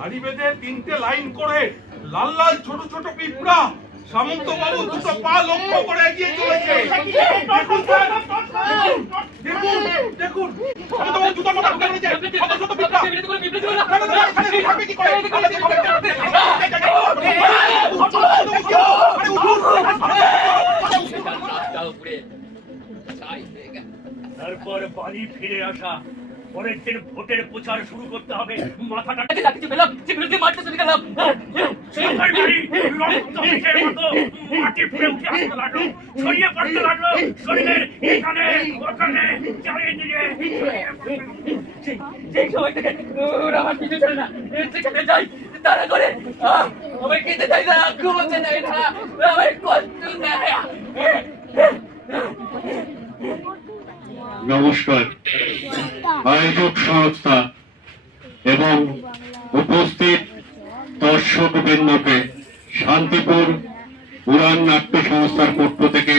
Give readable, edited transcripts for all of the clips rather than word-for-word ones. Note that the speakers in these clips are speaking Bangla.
সারি বেঁধে তিনটে লাইন করে লাল লাল ছোট ছোট পিঁপড়া সামন্ত বাবু দুটো পা লক্ষ্য করে এগিয়ে চলেছে। দেখুন স্যার, দেখুন দেখুন সামন্ত বাবু দুটো পা ঢুকে পড়েছে। ছোট ছোট পিঁপড়া কি করে তারপর বাড়ি ফিরে আসা, পরের দিন ভোটের প্রচার শুরু করতে হবে। মাথাটা মাটি ফুলে উঠে আসতে লাগলো, ছড়িয়ে পড়তে লাগলো শরীরের এখানে ওখানে চারিদিকে। সেই সময় থেকে ওরা আমার পিছু ছিল না, সেখানে যাই তারা করে আমার খেতে চাই না, ঘুমোতে চাই না, আমার কষ্ট দেয়। নমস্কার। আয়োজক সংস্থা এবং উপস্থিত দর্শক বৃন্দকে শান্তিপুর উড়ান নাট্য সংস্থার পক্ষ থেকে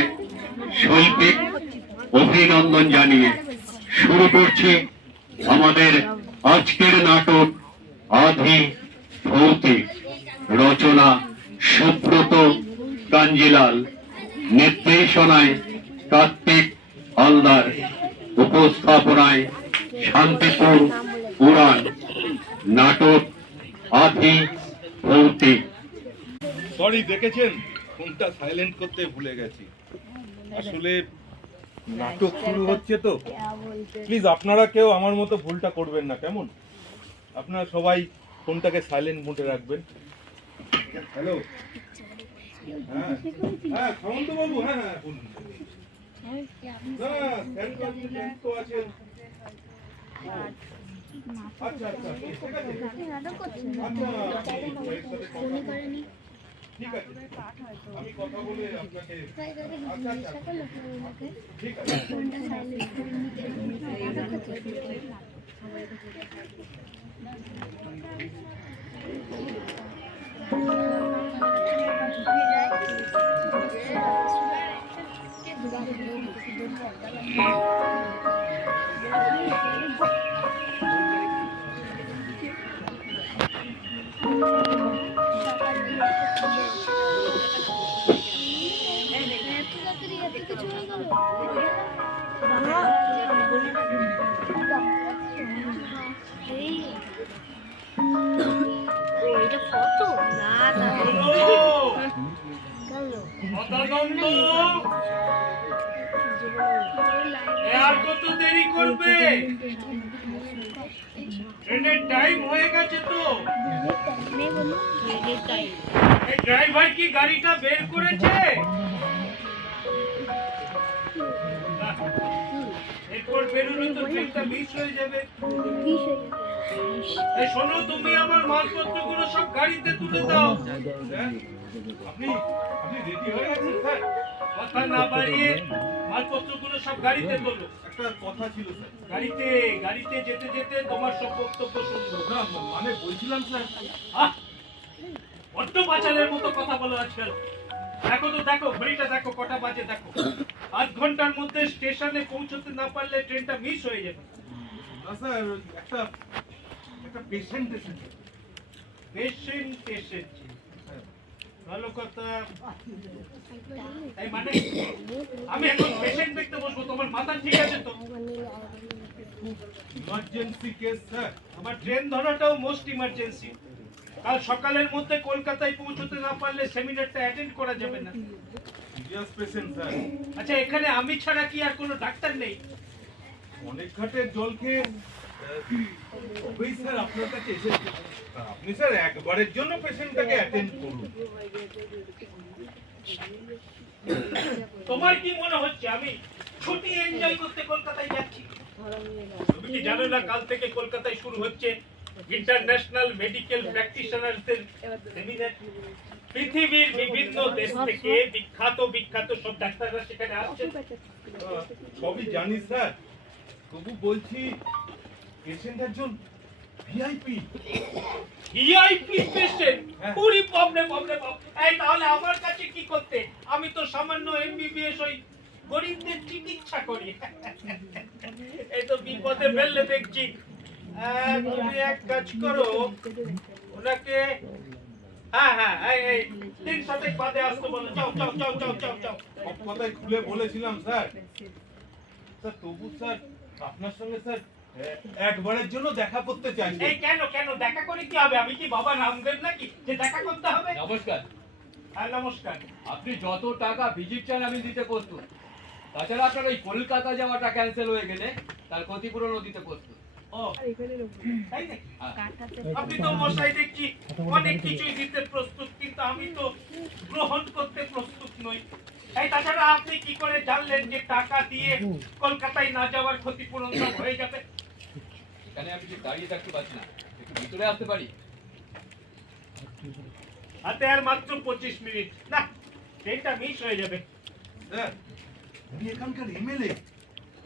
শৈল্পিক অভিনন্দন জানিয়ে শুরু করছি আমাদের আজকের নাটক আধি ভৌতিক। রচনা সুব্রত কাঞ্জিলাল, নির্দেশনায় কার্তিক হালদার, উপস্থাপনায় শান্তিপুর উড়ান। নাটক আধি ভৌতিক। সরি, দেখেছেন ফোনটা সাইলেন্ট করতে ভুলে গেছি। আসলে নাটক শুরু হচ্ছে তো, প্লিজ আপনারা কেউ আমার মতো ভুলটা করবেন না, কেমন? আপনারা সবাই ফোনটাকে সাইলেন্ট মোডে রাখবেন। হ্যালো, হ্যাঁ হ্যাঁ সামন্ত বাবু, হ্যাঁ হ্যাঁ বলুন। আচ্ছা আচ্ছা ঠিক আছে, ঠিক আছে, আমি কথা বলে আপনাকে। আচ্ছা আচ্ছা ঠিক আছে। আর কত দেরি করবে? ট্রেনের টাইম হয়ে গেছে তো। এই ড্রাইভার কি গাড়িটা বের করেছে? এরপর বেরোলে তো ট্রেনটা মিস হয়ে যাবে। এই শোনো, তুমি আমার মালপত্রগুলো সব গাড়িতে তুলে দাও। আপনি রেডি হয়ে গেছেন স্যার? কথা না বাড়িয়ে মালপত্রগুলো সব গাড়িতে তোলো। একটা কথা ছিল স্যার। গাড়িতে যেতে যেতে তোমার সব বক্তব্য শুনবো। না মানে বলছিলাম স্যার, বড্ড বাচালের মতো কথা বলো আজকাল। দেখো তো, দেখো ঘড়িটা, দেখো কটা বাজে দেখো। 8 ঘন্টার মধ্যে স্টেশনে পৌঁছতে না পারলে ট্রেনটা মিস হয়ে যাবে। না স্যার, একটা পেশেন্ট এসেছে। পেশেন্ট এসেছে, ভালো কথা। এই মানে আমি এখন পেশেন্ট দেখতে বসবো? তোমার মাথা ঠিক আছে তো? Emergency case sir. আমার ট্রেন ধরাটাও মোস্ট ইমার্জেন্সি। কাল সকালের মধ্যে কলকাতায় পৌঁছতে না পারলে সেমিনারটা অ্যাটেন্ড করা যাবে না। Serious patient sir. আচ্ছা, এখানে আমি ছাড়া কি আর কোনো ডাক্তার নেই? অনেক ঘাটের জল খেয়ে ওই স্যার আপনার কাছে এসেছে। আপনি স্যার একবারের জন্য পেশেন্টটাকে অ্যাটেন্ড করুন। তোমার কি মনে হচ্ছে আমি ছুটি এনজয় করতে কলকাতায় যাচ্ছি? তুমি কি জানো না কাল থেকে কলকাতায় শুরু হচ্ছে ইন্টারন্যাশনাল মেডিকেল প্র্যাকটিশনারদের সেমিনার? পৃথিবীর বিভিন্ন দেশ থেকে বিখ্যাত সব ডাক্তাররা সেখানে আসছে। সবই জানি স্যার, তবু বলছি পেশেন্ট একজন VIP. VIP patient? Puri problem. এই তাহলে আমার কাছে কি করতে? আমি তো সামান্য এমবিবিএস ওই গরিবদের চিকিৎসা করি। এই তো বিপদে ফেললে দেখছি তুমি এক কাজ করো, ওনাকে হ্যাঁ হ্যাঁ এই 3 শতক বাদে আসতে বলো। যাও যাও যাও যাও যাও যাও। সব কথাই খুলে বলেছিলাম স্যার। স্যার তবু স্যার আপনার সঙ্গে স্যার একবারের জন্য দেখা করতে চাই। এই কেন কেন দেখা করে কি হবে? আমি কি বাবা রামদেব নাকি যে দেখা করতে হবে? নমস্কার। হ্যাঁ নমস্কার। আপনি যত টাকা ভিজিট চান আমি দিতে প্রস্তুত। তাছাড়া আপনার ওই কলকাতা যাওয়াটা ক্যান্সেল হয়ে গেলে তার ক্ষতিপূরণও দিতে প্রস্তুত। ও তাই নাকি? হ্যাঁ। আপনি তো মশাই দেখছি অনেক কিছুই দিতে প্রস্তুত, কিন্তু আমি তো গ্রহণ করতে প্রস্তুত নই। এই তাছাড়া আপনি কি করে জানলেন যে টাকা দিয়ে কলকাতায় না যাওয়ার ক্ষতিপূরণ সব হয়ে যাবে? এখানে আমি ঠিক দাঁড়িয়ে থাকতে পারছি না, একটু ভিতরে আসতে পারি? হাতে আর মাত্র 25 মিনিট, না ট্রেনটা মিস হয়ে যাবে। স্যার উনি এখানকার এমএলএ,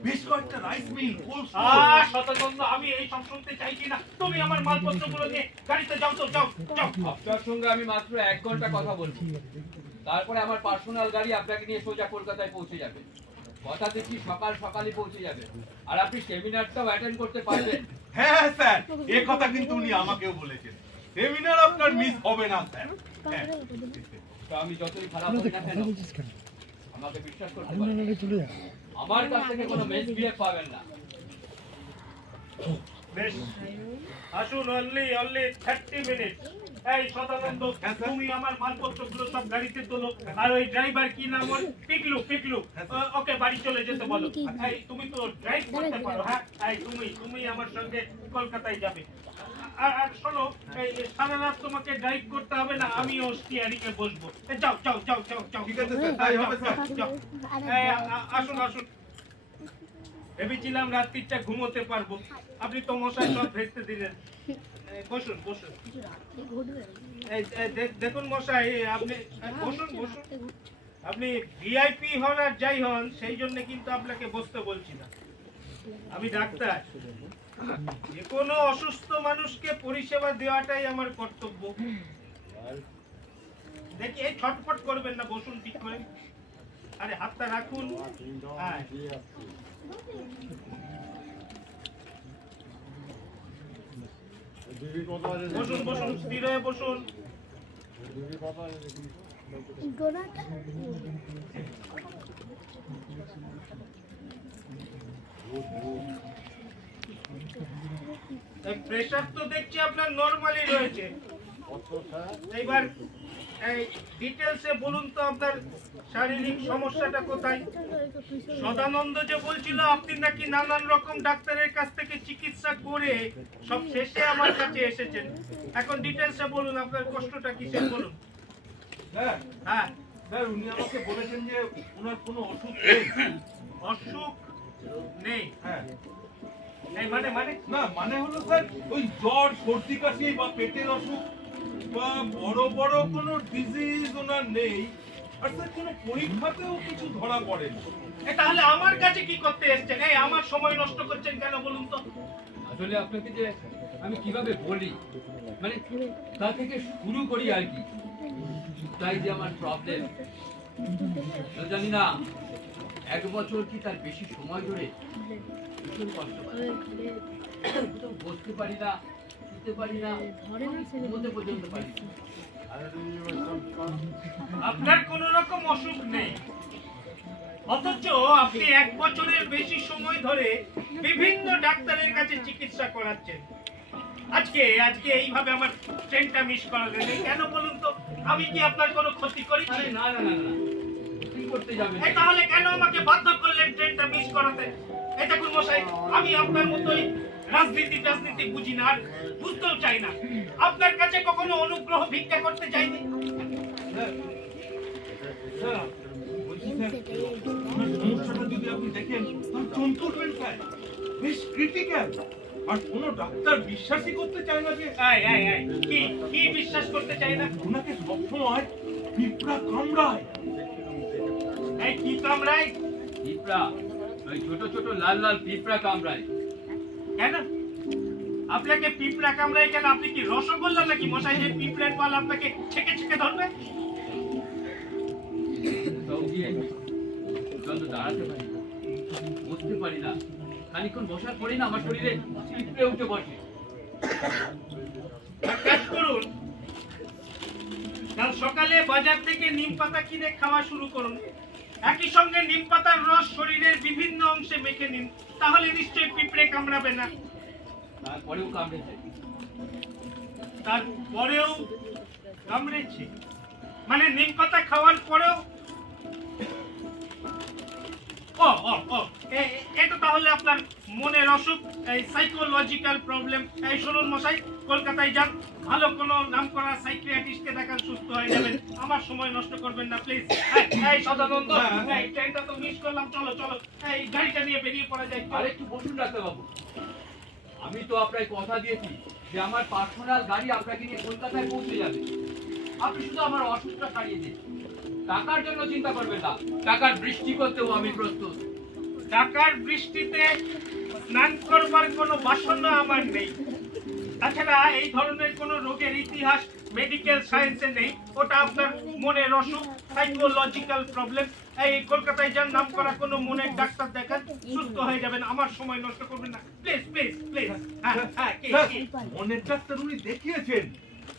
বেশ কয়েকটা রাইস মিল, কোল্ড শতচন্দ্র, আমি এই সব শুনতে চাইছি না। তুমি আমার মালপত্রগুলো নিয়ে গাড়িতে যাও তো, যাও যাও। আপনার সঙ্গে আমি মাত্র 1 ঘন্টা কথা বলবো, তারপরে আমার পার্সোনাল গাড়ি আপনাকে নিয়ে সোজা কলকাতায় পৌঁছে যাবে। কথা দিচ্ছি সকাল সকালই পৌঁছে যাবে, আর আপনি সেমিনারটাও অ্যাটেন্ড করতে পারবেন। হ্যাঁ স্যার, এই কথা কিন্তু উনি আমাকেও বলেছেন। সেমিনার আপনার মিস হবে না স্যার। হ্যাঁ। তো আমি যতই খারাপ হই না কেন, আমাকে বিশ্বাস করতে পারেন, আমার কাছ থেকে কোনো মিসবিহেভ পাবেন না। বেশ, আসুন। Only 30 minute. এই সদানন্দ, তুমি আমার মালপত্রগুলো সব গাড়িতে তোলো। আর ওই ড্রাইভার কি নাম ওর? পিকলু, পিকলু, ওকে বাড়ি চলে যেতে বলো। এই তুমি তো ড্রাইভ করতে পারো। হ্যাঁ এই তুমি আমার সঙ্গে কলকাতায় যাবে। আর শোনো, এই সারা রাত তোমাকে ড্রাইভ করতে হবে না, আমিও স্টিয়ারিং এ বসবো। যাও যাও যাও যাও যাও। ঠিক আছে স্যার, তাই হবে স্যার। যাও। আসুন আসুন। ভেবেছিলাম রাত্রিটা ঘুমোতে পারবো, আপনি তো মশাই সব ভেস্তে দিলেন। বসুন বসুন। দেখুন মশাই, আপনি বসুন বসুন। আপনি ভিআইপি হন আর যাই হন, সেই জন্য কিন্তু আপনাকে বসতে বলছি না। আমি ডাক্তার, যে কোনো অসুস্থ মানুষকে পরিষেবা দেওয়াটাই আমার কর্তব্য। দেখি, এই ছটফট করবেন না, বসুন ঠিক করে। আরে হাতটা রাখুন। হ্যাঁ বসুন বসুন, স্থির হয়ে বসুন। প্রেসার তো দেখছি আপনার নরমালি রয়েছে। এইবার এই ডিটেলসে বলুন তো আপনার শারীরিক সমস্যাটা কোথায়? সদানন্দ যে বলছিল আপনি নাকি নানান রকম ডাক্তারের কাছ থেকে চিকিৎসা করে সব শেষে আমার কাছে এসেছেন। এখন ডিটেলসে বলুন, আপনার কষ্টটা কিসের বলুন। স্যার, হ্যাঁ স্যার উনি আমাকে বলেছেন যে ওনার কোনো অসুখ নেই। অসুখ নেই? হ্যাঁ। এই মানে না মানে হলো স্যার, ওই জ্বর, সর্দি কাশি বা পেটের অসুখ বা বড় বড় কোনো ডিজিজ ওনার নেই। আর স্যার কোনো পরীক্ষাতেও কিছু ধরা পড়ে না। তাহলে আমার কাছে কি করতে এসেছেন? এই আমার সময় নষ্ট করছেন কেন বলুন তো? আসলে আপনাকে যে আমি কিভাবে বলি, মানে তা থেকে শুরু করি আর কি, তাই যে আমার প্রবলেম জানি না, 1 বছর কি তার বেশি সময় ধরে ভীষণ কষ্ট পাই। কোথাও বসতে পারি না, শুতে পারি না, ঘুমোতে পর্যন্ত পারি না। আপনার কোন রকম অসুখ নেই, অথচ আপনি 1 বছরের বেশি সময় ধরে বিভিন্ন ডাক্তারের কাছে চিকিৎসা করাচ্ছেন। আজকে এইভাবে আমার ট্রেনটা মিস করালেন, কেন বলুন তো? আমি কি আপনার কোনো ক্ষতি করেছি? আরে না না না না, কি করতে যাবেন? তাহলে কেন আমাকে বাধ্য করলেন ট্রেনটা মিস করাতে? এই দেখুন মশাই, আমি আপনার মতোই রাজনীতি বুঝি না, আর বুঝতেও চাই না। আপনার কাছে কখনো অনুগ্রহ ভিক্ষা করতে চাইনি। স্যার বলছি স্যার, ওনার সমস্যাটা যদি আপনি দেখেন তাহলে চমকে উঠবেন স্যার, বেশ ক্রিটিক্যাল। আর কোনো ডাক্তার বিশ্বাসই করতে চায় না যে কি বিশ্বাস করতে চাই না? ওনাকে সবসময় পিঁপড়া কামড়ায়। এই কি কামড়ায়? পিঁপড়া, ওই ছোট ছোট লাল লাল পিঁপড়া কামড়ায়। কেন আপনাকে পিঁপড়া কামড়ায়? কেন, আপনি কি রসগোল্লা নাকি মশাই যে পিঁপড়ের পাল আপনাকে ছেকে ছেকে ধরবে? তাও গিয়ে দাঁড়াতে পারি না, বসতে পারি না, খানিকক্ষণ বসার পরেই না আমার শরীরে পিঁপড়ে উঠে বসে। এক কাজ করুন, কাল সকালে বাজার থেকে নিম পাতা কিনে খাওয়া শুরু করুন। একই সঙ্গে নিম পাতার রস শরীরের বিভিন্ন অংশে মেখে নিন, তাহলে নিশ্চয়ই পিঁপড়ে কামড়াবে না। তারপরেও কামড়েছে। তারপরেও কামড়েছে মানে নিম পাতা খাওয়ার পরেও? ও ও ও এটা তাহলে আপনার মনের অসুখ, এই সাইকোলজিক্যাল প্রবলেম। এই শুনুন মশাই, কলকাতায় যান, ভালো কোনো নামকরা সাইকিয়াট্রিস্টকে দেখান, সুস্থ হয়ে যাবেন। আমার সময় নষ্ট করবেন না প্লিজ। এই সদানন্দ, এই ট্রেনটা তো মিস করলাম, চলো চলো এই গাড়িটা নিয়ে বেরিয়ে পড়া যায়। আর একটু বসুন ডাক্তারবাবু, আমি তো আপনাকে কথা দিয়েছি যে আমার পার্সোনাল গাড়ি আপনাকে নিয়ে কলকাতায় পৌঁছে যাবে। আপনি শুধু আমার অসুখটা সারিয়ে দিন। টাকার জন্য চিন্তা করবেন না, টাকার বৃষ্টি করতেও আমি প্রস্তুত। টাকার বৃষ্টিতে স্নান করবার কোনো বাসনা আমার নেই। তাছাড়া এই ধরনের কোনো রোগের ইতিহাস মেডিকেল সায়েন্সে নেই, ওটা আপনার মনের অসুখ, সাইকোলজিক্যাল প্রবলেম। এই কলকাতায় যান, নাম করা কোনো মনের ডাক্তার দেখান, সুস্থ হয়ে যাবেন। আমার সময় নষ্ট করবেন না প্লিজ প্লিজ প্লিজ। মনের ডাক্তার উনি দেখিয়েছেন,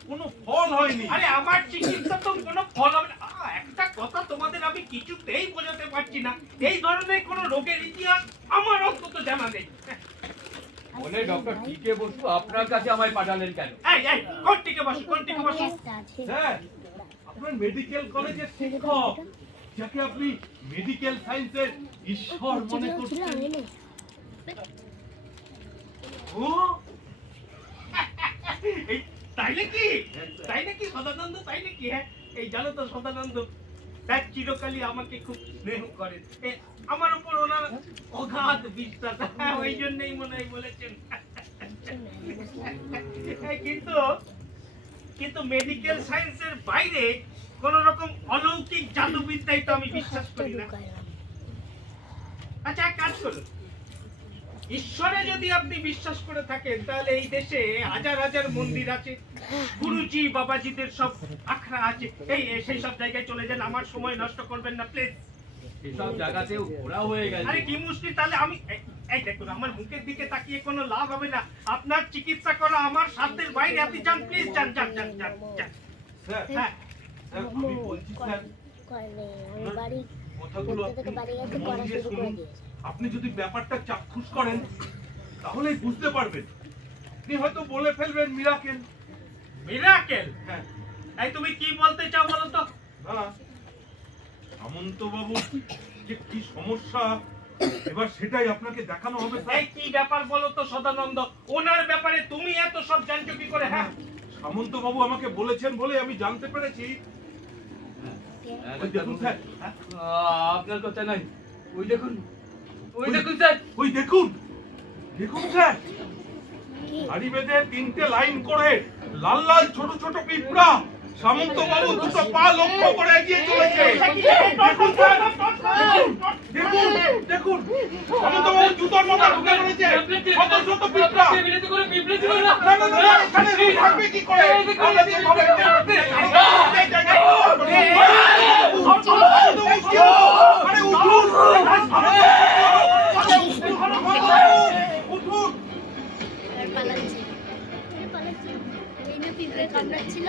কোনো ফল হয়নি। আরে আমার চিকিৎসা তো কোনো ফল হবে না। একটা কথা তোমাদের আমি কিছুতেই বোঝাতে পারছি না, এই ধরনের কোনো রোগের ইতিহাস আমার অন্তত জানা নেই। মনে ডক্টর টিকে বসু আপনার কাছে আমায় পাঠালেন কেন? এই এই কোন টিকে বসো, কোন টিকে বসো? স্যার, আপনার মেডিকেল কলেজের শিক্ষক, যাকে আপনি মেডিকেল সায়েন্সের ঈশ্বর মনে করছেন। ও এই তাই নাকি? তাই নাকি সদানন্দ? তাই নাকি? হ্যাঁ, এই জানো তো সদানন্দ স্যার চিরকালই আমাকে খুব স্নেহ করেন। আমার উপর ওনার অগাধ বিশ্বাস, ওই জন্যই মনে হয় বলেছেন। কিন্তু মেডিকেল সায়েন্সের বাইরে কোন রকম অলৌকিক জাদুবিদ্যায় তো আমি বিশ্বাস করি না। আচ্ছা, এক কাজ করুন, ঈশ্বরে যদি আপনি বিশ্বাস করে থাকেন, তাহলে এই দেশে হাজার হাজার মন্দির আছে, গুরুজি বাবাজিদের সব আখড়া আছে। এই সেই সব জায়গায় চলে যান, আমার সময় নষ্ট করবেন না প্লিজ। এসব জায়গাতেও ঘোরা হয়ে গেছে। আরে কি মুশকিল, তাহলে আমি এই দেখুন, আমার মুখের দিকে তাকিয়ে কোনো লাভ হবে না। আপনার চিকিৎসা করা আমার সাধ্যের বাইরে, আপনি যান প্লিজ, যান যান যান যান যান। স্যার, হ্যাঁ, স্যার, আমি বলছি স্যার, কথাগুলো আপনি মন দিয়ে শুনুন। আপনি যদি ব্যাপারটা চাক্ষুষ করেন, তাহলে বুঝতে পারবেন। আপনি হয়তো বলে ফেলবেন মিরাকেল। মিরাকেল? হ্যাঁ, এই তুমি কি বলতে চাও বলো তো? না, সামন্ত বাবু যে কি সমস্যা, এবার সেটাই আপনাকে দেখানো হবে স্যার। এই কি ব্যাপার বলো তো সদানন্দ, ওনার ব্যাপারে তুমি এত সব জানছো কি করে? হ্যাঁ, সামন্ত বাবু আমাকে বলেছেন বলে আমি জানতে পেরেছি। ওই দেখুন স্যার, আপনার কথা নাই, ওই দেখুন, ওই দেখুন স্যার, ওই দেখুন, দেখুন স্যার, হাড়ি বেঁধে 3টে লাইন করে লাল লাল ছোট ছোট পিঁপড়া সামন্ত বাবু দুটো পা লক্ষ্য করে এগিয়ে চলেছে। দেখুন স্যার, দেখুন, দেখুন, সামন্ত বাবু জুতোর মধ্যে ঢুকে পড়েছে শত শত পিঁপড়া। না, না, না, এখানে থাকবে কি করে? আপনাদের ভাবে আরে উঠুন, উঠুন। কামড়াচ্ছিল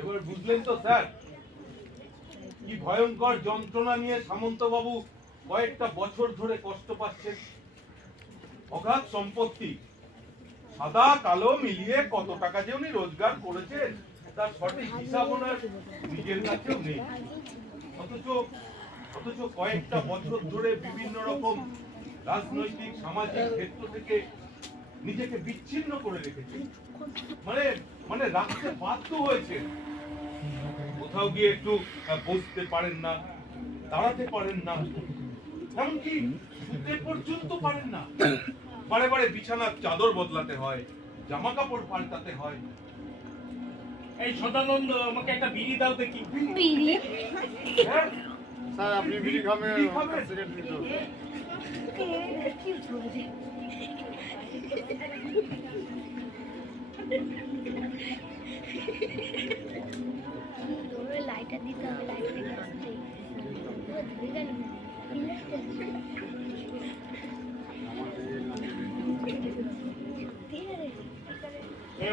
এবার বুঝলেন তো স্যার, কি ভয়ঙ্কর যন্ত্রণা নিয়ে সামন্ত বাবু কয়েকটা বছর ধরে কষ্ট পাচ্ছেন। অগাধ সম্পত্তি, সাদা কালো মিলিয়ে কত টাকা যে উনি রোজগার করেছেন তার সঠিক হিসাব ওনার নিজের কাছেও নেই। অথচ কয়েকটা বছর ধরে বিভিন্ন রকম রাজনৈতিক সামাজিক ক্ষেত্র থেকে নিজেকে বিচ্ছিন্ন করে রেখেছেন, মানে রাখতে বাধ্য হয়েছে। কোথাও গিয়ে একটু বসতে পারেন না, দাঁড়াতে পারেন না, এমনকি শুতে পর্যন্ত পারেন না। বারে বারে বিছানার চাদর বদলাতে হয়, জামা কাপড় পাল্টাতে হয়। এই সদানন্দ, আমাকে একটা বিড়ি দাও দেখি। হ্যাঁ? স্যার আপনি বিড়ি খাবেন? বিড়ি খাবেন? সিগারেট নিতে হবে। লাইটার দিতে হবে, লাইটার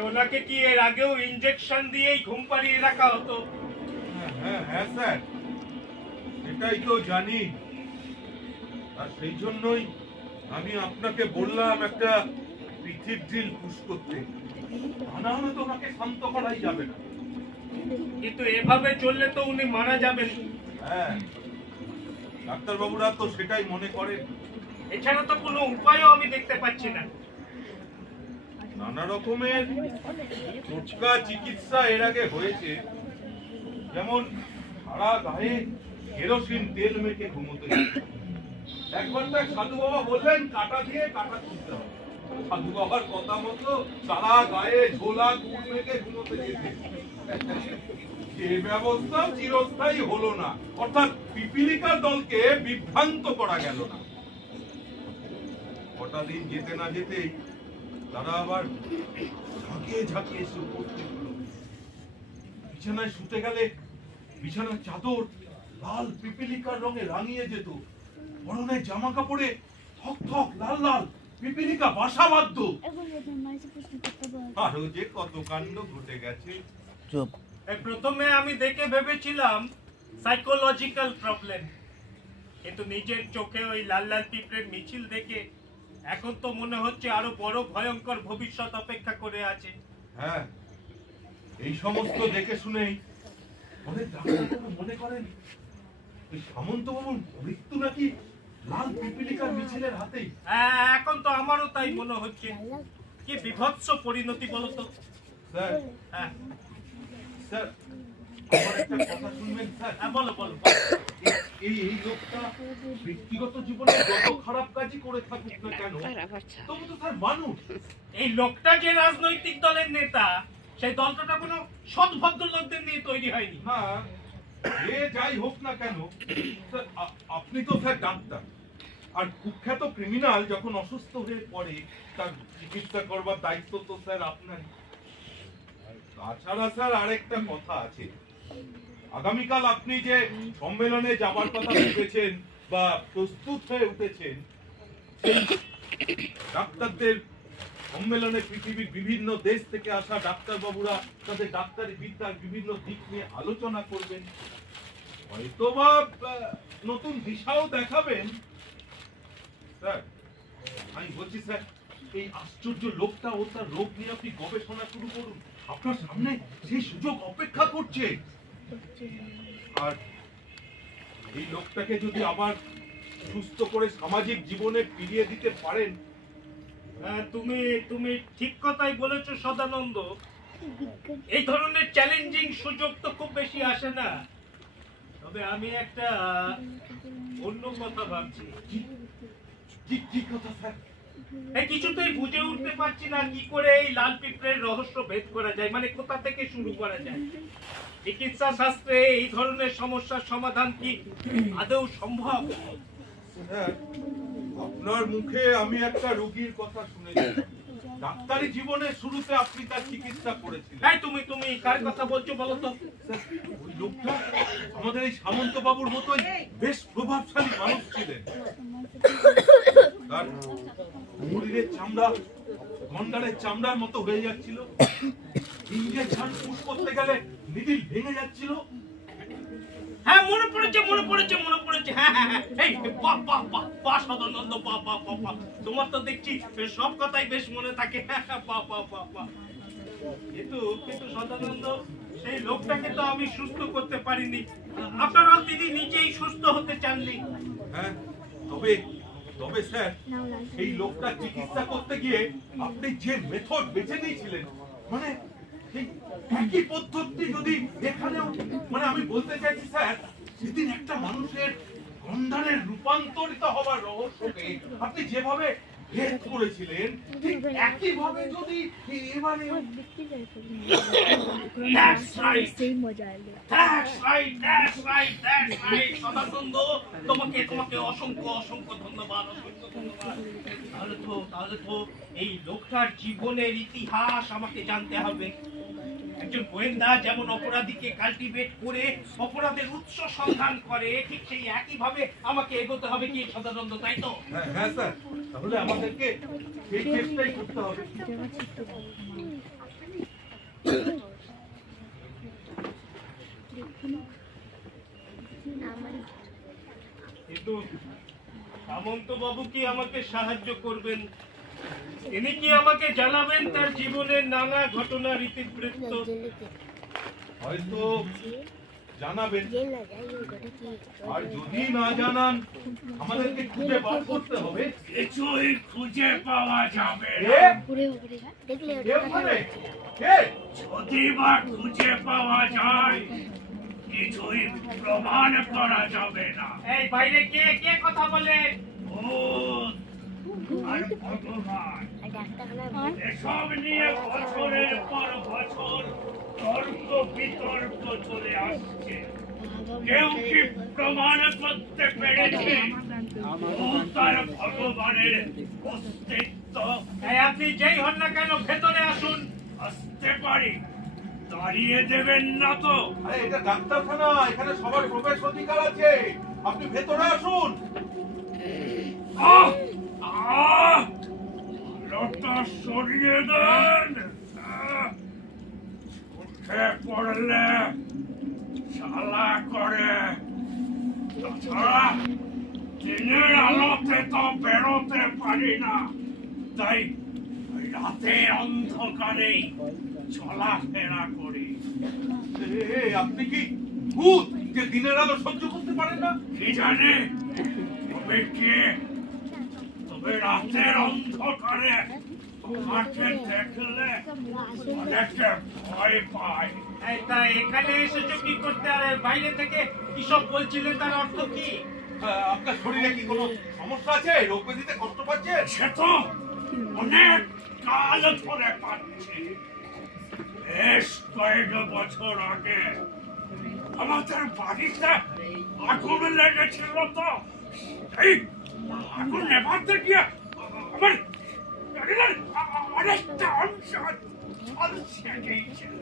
ওনাকে কি এর আগেও ইনজেকশন দিয়েই ঘুম পাড়িয়ে রাখা হতো? হ্যাঁ হ্যাঁ স্যার, এটাই তো জানি। আর সেই জন্যই আমি আপনাকে বললাম একটা পিঠির ড্রিল পুশ করতে, না হলে তো ওনাকে শান্ত করাই যাবে না। কিন্তু এভাবে চললে তো উনি মারা যাবেন। হ্যাঁ, ডাক্তারবাবুরা তো সেটাই মনে করেন। এছাড়া তো কোনো উপায়ও আমি দেখতে পাচ্ছি না। নানা রকমের টোটকা চিকিৎসা এর আগে হয়েছে, যেমন সারা গায়ে কেরোসিন তেল মেখে ঘুমোতে যেতে। একবার তো এক সাধু বাবা বললেন কাঁটা দিয়ে কাঁটা খুঁজতে হবে। সাধু বাবার কথা মতো সারা গায়ে ঝোলা গুড় মেখে ঘুমোতে যেতে। যে ব্যবস্থা চিরস্থায়ী হলো না, অর্থাৎ পিপিলিকার দলকে বিভ্রান্ত করা গেল না। কটা দিন যেতে না যেতেই তারা আবার ঝাঁকিয়ে ঝাঁকিয়ে এসে উপস্থিত হলো। বিছানায় শুতে গেলে বিছানার চাদর লাল পিপিলিকার রঙে রাঙিয়ে যেত, পরনের জামা কাপড়ে থক থক লাল লাল পিপিলিকা বাসা বাঁধত। আরো যে কত কাণ্ড ঘটে গেছে। প্রথমে আমি দেখে ভেবেছিলাম সাইকোলজিক্যাল প্রবলেম, কিন্তু নিজের চোখে ওই লাল লাল পিঁপড়ের মিছিল দেখে এখন তো মনে হচ্ছে আরো বড় ভয়ঙ্কর ভবিষ্যৎ অপেক্ষা করে আছে। হ্যাঁ, এই সমস্ত দেখে শুনেই অনেক ডাক্তারবাবু মনে করেন এই সামন্তবাবুর মৃত্যু নাকি লাল পিপিলিকার মিছিলের হাতেই। এখন তো আমারও তাই মনে হচ্ছে। কি বিভৎস পরিণতি বলতো। স্যার, হ্যাঁ স্যার, আমার একটা কথা শুনবেন স্যার? বলো বলো। এই লোকটা ব্যক্তিগত জীবনে যত খারাপ কাজই করে থাকুক না কেন, তবু তো স্যার মানুষ। এই লোকটা যে রাজনৈতিক দলের নেতা, সেই দলটা কোনো সৎ ভদ্র লোকদের নিয়ে তৈরি হয়নি। হ্যাঁ, এ যাই হোক না কেন স্যার, আপনি তো স্যার ডাক্তার, আর কুখ্যাত ক্রিমিনাল যখন অসুস্থ হয়ে পড়ে তার চিকিৎসা করবার দায়িত্ব তো স্যার আপনারই। তাছাড়া স্যার আরেকটা কথা আছে, আগামীকাল আপনি যে সম্মেলনে যাবার কথা ভেবেছেন বা প্রস্তুত হয়ে উঠেছেন, সেই ডাক্তারদের সম্মেলনে পৃথিবীর বিভিন্ন দেশ থেকে আসা ডাক্তার বাবুরা তাদের ডাক্তারি বিদ্যার বিভিন্ন দিক নিয়ে আলোচনা করবেন, হয়তোবা নতুন দিশাও দেখাবেন। স্যার, আমি বলছি স্যার, এই আশ্চর্য লোকটা ও তার রোগ নিয়ে আপনি গবেষণা শুরু করুন, আপনার সামনে সেই সুযোগ অপেক্ষা করছে। আর এই লোকটাকে যদি আবার সুস্থ করে সামাজিক জীবনে ফিরিয়ে দিতে পারেন। তুমি তুমি ঠিক কথাই বলেছো সদানন্দ। এই ধরনের চ্যালেঞ্জিং সুযোগ তো খুব বেশি আসে না। তবে আমি একটা অন্য কথা ভাবছি। কি কথা স্যার? কিছুতেই বুঝে উঠতে পারছি না কি করে এই লাল পিঁপড়ের রহস্য ভেদ করা যায়, মানে কোথা থেকে শুরু করা যায়। চিকিৎসা শাস্ত্রে এই ধরনের সমস্যার সমাধান কি আদৌ সম্ভব? স্যার, আপনার মুখে আমি একটা রোগীর কথা শুনেছি, ডাক্তারি জীবনের শুরুতে আপনি তার চিকিৎসা করেছিলেন। তুমি কার কথা বলছো বলো তো? ওই লোকটা আমাদের এই সামন্ত বাবুর মতোই বেশ প্রভাবশালী মানুষ ছিলেন। তার শরীরের চামড়া গন্ডারের চামড়ার মতো হয়ে যাচ্ছিল, ইঞ্জেকশন পুশ করতে গেলে নিডিল ভেঙে যাচ্ছিল। হ্যাঁ, মনে পড়েছে। হ্যাঁ, এই বাহ সদানন্দ, বাহ। তোমার তো দেখছি সব কথাই বেশ মনে থাকে। বাহ। কিন্তু সদানন্দ, সেই লোকটাকে তো আমি সুস্থ করতে পারিনি। আপনারা তিনি নিজেই সুস্থ হতে চাননি। হ্যাঁ, তবে স্যার, এই লোকটা চিকিৎসা করতে গিয়ে আপনি যে মেথড বেছে নিয়েছিলেন, মানে এই একই পদ্ধতি যদি এখানেও, মানে আমি বলতে চাইছি স্যার, সেদিন একটা মানুষের গন্ডারের রূপান্তরিত হবার রহস্যকে আপনি যেভাবে হেড করেছিলেন, ঠিক একইভাবে যদি এবারেও That's right. সেই মজা এলো That's right, that's right, that's right. Sadananda, তোমাকে অসংখ্য ধন্যবাদ, অসংখ্য ধন্যবাদ। তাহলে তো এই লোকটার জীবনের ইতিহাস আমাকে জানতে হবে। একজন গোয়েন্দা যেমন অপরাধীকে কাল্টিভেট করে অপরাধের উৎস সন্ধান করে, ঠিক সেই একইভাবে আমাকে এগোতে হবে কি সদানন্দ, তাই তো? হ্যাঁ স্যার, তাহলে আমাদেরকে সেই চেষ্টাই করতে হবে। কিন্তু সামন্ত বাবু কি আমাকে সাহায্য করবেন? তিনি কি আমাকে জানাবেন তার জীবনের নানা ঘটনার ইতিবৃত্ত? হয়তো জানাবেন, আর যদি না জানান আমাদেরকে খুঁজে বার করতে হবে। কিছুই খুঁজে পাওয়া যাবে না। কে? ঘুরে ঘুরে দেখলে কে ওখানে? কে? যদি বা খুঁজে পাওয়া যায়, কিছুই প্রমাণ করা যাবে না। এই বাইরে কে কথা বলে? ভূত আর ভগবান, এসব নিয়ে বছরের পর বছর তর্ক বিতর্ক চলে আসছে। কেউ কি প্রমাণ করতে পেরেছে ভূত আর ভগবানের অস্তিত্ব? আপনি যেই হন না কেন ভেতরে আসুন। আসতে পারি, দাঁড়িয়ে দেবেন না তো? আরে এটা ডাক্তারখানা, এখানে সবার প্রবেশ অধিকার আছে। আপনি ভেতরে আসুন। আহ! আহ! আলোটা সরিয়ে দেন। উঠে পড়লে শালা করে। তাছাড়া দিনের আলোতে তো বেরোতে পারি না, তাই রাতের অন্ধকারেই চলাফেরা করি। আপনি কি ভূত যে দিনের আলো সহ্য করতে পারেন না? কি জানে তবে রাতের অন্ধকারে আমাকে দেখলে অনেকে ভয় পায়। এখানে এসেছো কি করতে? আর বাইরে থেকে কিসব বলছিলেন, তার অর্থ কি? আপনার শরীরে কি কোনো সমস্যা আছে? রোগ ব্যাধিতে কষ্ট পাচ্ছেন? সে তো অনেক কাল ধরে পাচ্ছি। বেশ কয়েক বছর আগে আমাদের বাড়িতে আগুন লেগেছিল, তো এই আগুন নেভাতে গিয়ে আমার শরীরের অনেকটা অংশ ঝলসে গিয়েছিল।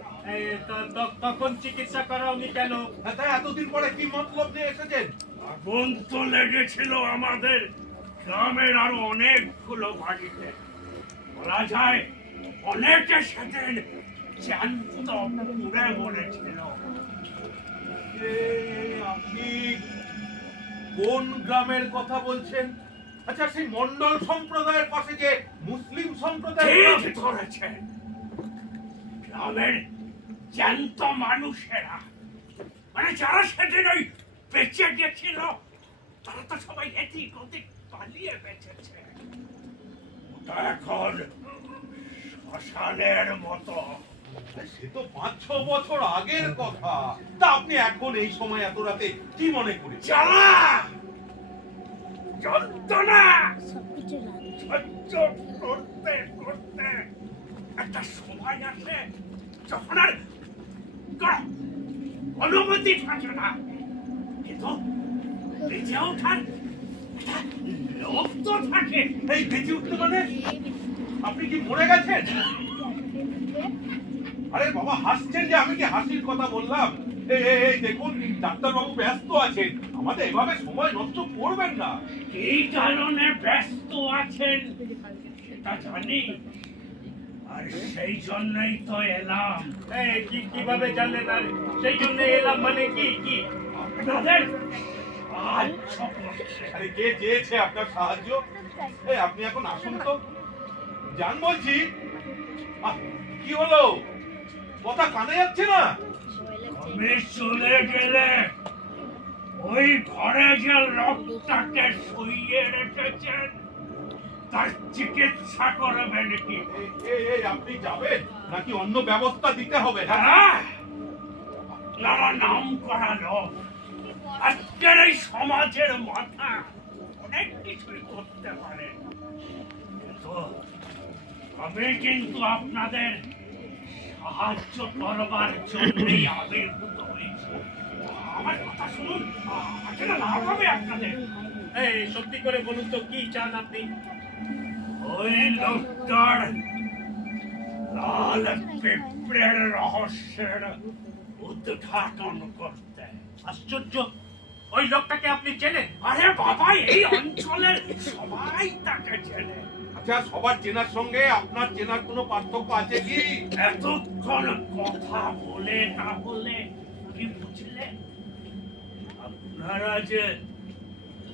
তখন চিকিৎসা করাওনি কেন? তাই এতদিন পরে কি মতলব নিয়ে এসেছেন? আগুন তো লেগেছিল আমাদের গ্রামের আরো অনেকগুলো বাড়িতে। বলা যায় অনেকে সেদিন জ্যান্ত পুড়ে মরেছিল। আপনি কোন গ্রামের কথা বলছেন? আচ্ছা, সেই মন্ডল সম্প্রদায়ের পাশে যে মুসলিম সম্প্রদায়। ঠিক ধরেছেন, গ্রামের জ্যান্ত মানুষেরা, মানে যারা সেদিন ওই বেঁচে গেছিল, তারা তো সবাই এদিক ওদিক পালিয়ে বেঁচেছে। ওটা এখন শ্মশানের মতো। সে তো 5-6 বছর আগের কথা। তা আপনি এখন এই সময় এত রাতে কি মনে করেন? জ্বালা যন্ত্রণা সবকিছু সহ্য করতে করতে একটা সময় আসে যখন আর অনুমতি থাকে না, কিন্তু বেঁচে ওঠার একটা লোভ তো থাকে। এই বেঁচে উঠতে মানে আপনি কি মরে গেছেন? আরে বাবা, হাসছেন যে? আমি কি হাসির কথা বললাম? এই দেখুন, ডাক্তারবাবু ব্যস্ত আছেন, আমাদের এভাবে সময় নষ্ট করবেন না। এই কারণে ব্যস্ত আছেন সেটা জানি, আর সেই জন্যই তো এলাম। কিভাবে জানলেন? আর সেই জন্য এলাম মানে কি কি আপনাদের সাহায্য করতে। আরে কে চেয়েছে আপনার সাহায্য? আপনি এখন আসুন তো, জান বলছি। কি হলো? কথা কানে যাচ্ছে না? আমি চলে গেলে ওই ঘরে যে লোকটাকে শুইয়ে রেখেছেন তার চিকিৎসা করবেন কি? আপনি যাবেন নাকি অন্য ব্যবস্থা দিতে হবে? হ্যাঁ, আপনারা নাম করা লোক, আজকের এই সমাজের মাথা অনেক কিছুই করতে পারে। দেখো, আমি কিন্তু আপনাদের সাহায্য করবার জন্যই আবির্ভূত হয়েছি। আমার কথা শুনুন, আসলে লাভ হবে আপনাদের। এই সত্যি করে বলুন তো কি চান আপনি? ওই লোকটার লাল পিঁপড়ের রহস্যের উদ্ঘাটন করতে। আশ্চর্য, ওই লোকটাকে আপনি চেনেন? আরে বাবা, এই অঞ্চলের সবাই তাকে চেনে। আচ্ছা, সবার চেনার সঙ্গে আপনার চেনার কোনো পার্থক্য আছে কি? এতক্ষণ কথা বলে তাহলে কি বুঝলেন? আপনারা যে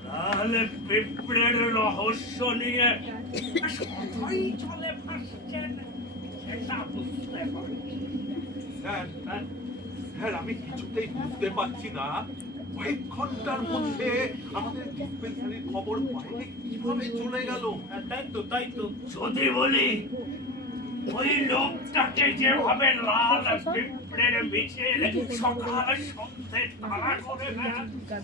লাল পিঁপড়ের রহস্য নিয়ে সবাই চলে ভাসছেন, সেটা বুঝতে পারছি। স্যার, স্যার, আমি কিছুতেই বুঝতে পারছি না কয়েক ঘন্টার মধ্যে আমাদের ডিসপেন্সারির খবর বাইরে কিভাবে চলে গেল। তাই তো যদি বলি ওই লোকটাকে যেভাবে লাল পিঁপড়ের মিছিল সকাল সন্ধ্যে তাড়া করে বেড়াচ্ছে,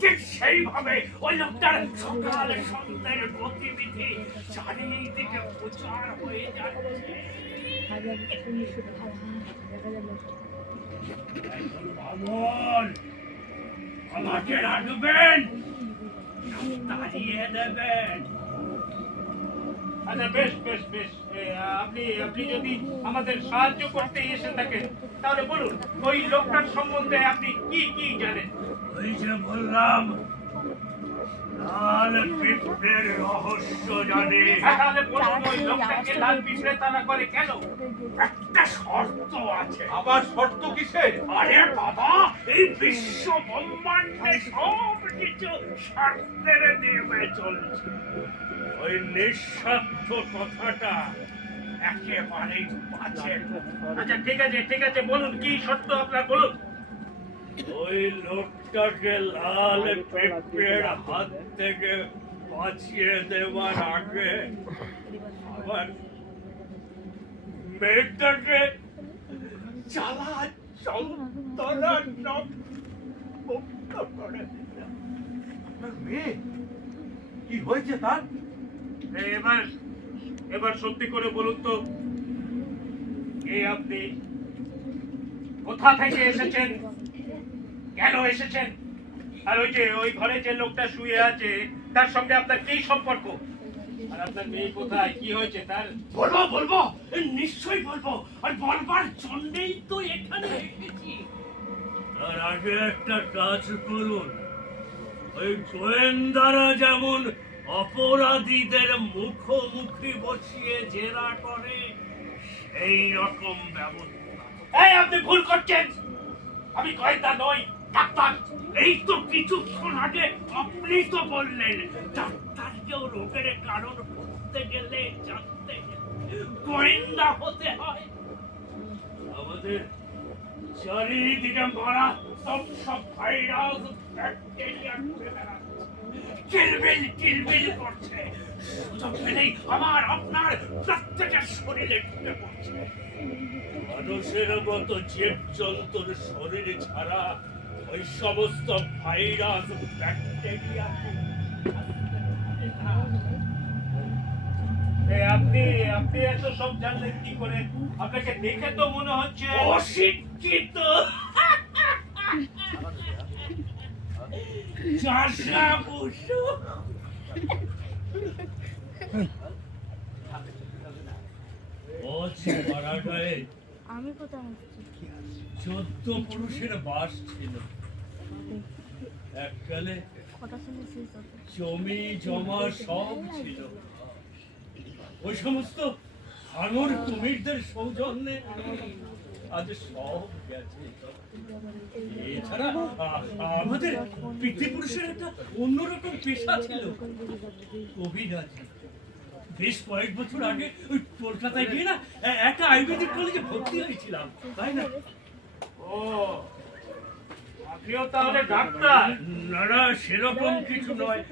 ঠিক সেইভাবে ওই লোকটার সকাল সন্ধ্যের গতিবিধি চারিদিকে প্রচার হয়ে যাচ্ছে। বামন, আমাকে রাখবেন, তাড়িয়ে দেবেন। আচ্ছা, বেশ বেশ বেশ, আপনি যদি আমাদের সাহায্য করতে এসে থাকেন তাহলে বলুন ওই লোকটার সম্বন্ধে আপনি কি কি জানেন? ওই যে বললাম, লাল পিঁপড়ের রহস্য জানে। তাহলে বলুন ওই লোকটাকে লাল পিঁপড়ে তারা করে কেন? একটা শর্ত আছে। আবার শর্ত কিসে? আরে বাবা, এই বিশ্ব ব্রহ্মাণ্ডে সব কিছু স্বার্থের নিয়মে চলছে। ওই নিঃস্বার্থ কথাটা একেবারেই বাজে। আচ্ছা, ঠিক আছে, বলুন কি শর্ত আপনার, বলুন। ওই লোকটাকে লাল পিঁপড়ের হাত থেকে বাঁচিয়ে দেওয়ার আগে আবার মেয়েটাকে জ্বালা যন্ত্রণার মুক্ত করে দিলাম। আপনার মেয়ে কি হয়েছে তার? এবার সত্যি করে বলুন তো, কে আপনি? কোথা থেকে এসেছেন? কেন এসেছেন? আর ওই ঘরে যে লোকটা শুয়ে আছে তার সঙ্গে আপনার কি সম্পর্ক? আর আপনার মেয়ে কোথায়, কি হয়েছে তার? বলবো, নিশ্চয়ই বলবো। আর বলবার জন্যই তো এখানে এসেছি। তার আগে একটা কাজ করুন। ওই গোয়েন্দারা যেমন অপরাধীদের মুখোমুখি বসিয়ে জেরা করে, সেই রকম ব্যবস্থা। এই, আপনি ভুল করছেন। আমি গোয়েন্দা নই, ডাক্তার। এই তো কিছুক্ষণ আগে আপনি তো বললেন ডাক্তারকেও রোগের কারণ বুঝতে গেলে, জানতে গেলে গোয়েন্দা হতে হয়। আমাদের চারিদিকে মারাত্মক সব ভাইরাস ব্যাকটেরিয়া কিলবিল করছে। সুযোগ পেলেই আমার আপনার প্রত্যেকের শরীরে ঢুকে পড়ছে। মানুষের মতো জীবজন্তুর শরীরে ছাড়া ওই সমস্ত ভাইরাস ব্যাকটেরিয়া আপনি এত সব জানলেন কি করে? আপনাকে দেখে তো মনে হচ্ছে অশিক্ষিত। আমি কোথায় 14 পুরুষের বাস ছিল। এককালে কটা শুনে শেষ হতো? জমি জমা সব ছিল। ওই সমস্ত হাঙর কুমিরদের সৌজন্যে আজ সব গেছে। এছাড়া আমাদের পিতৃপুরুষের একটা অন্যরকম পেশা ছিল, কবিরাজি। বেশ কয়েক বছর আগে ওই কলকাতায় গিয়ে না একটা আয়ুর্বেদিক কলেজে ভর্তি হয়েছিলাম, তাই না? ও, আপনিও তাহলে ডাক্তার? না, সেরকম কিছু নয়।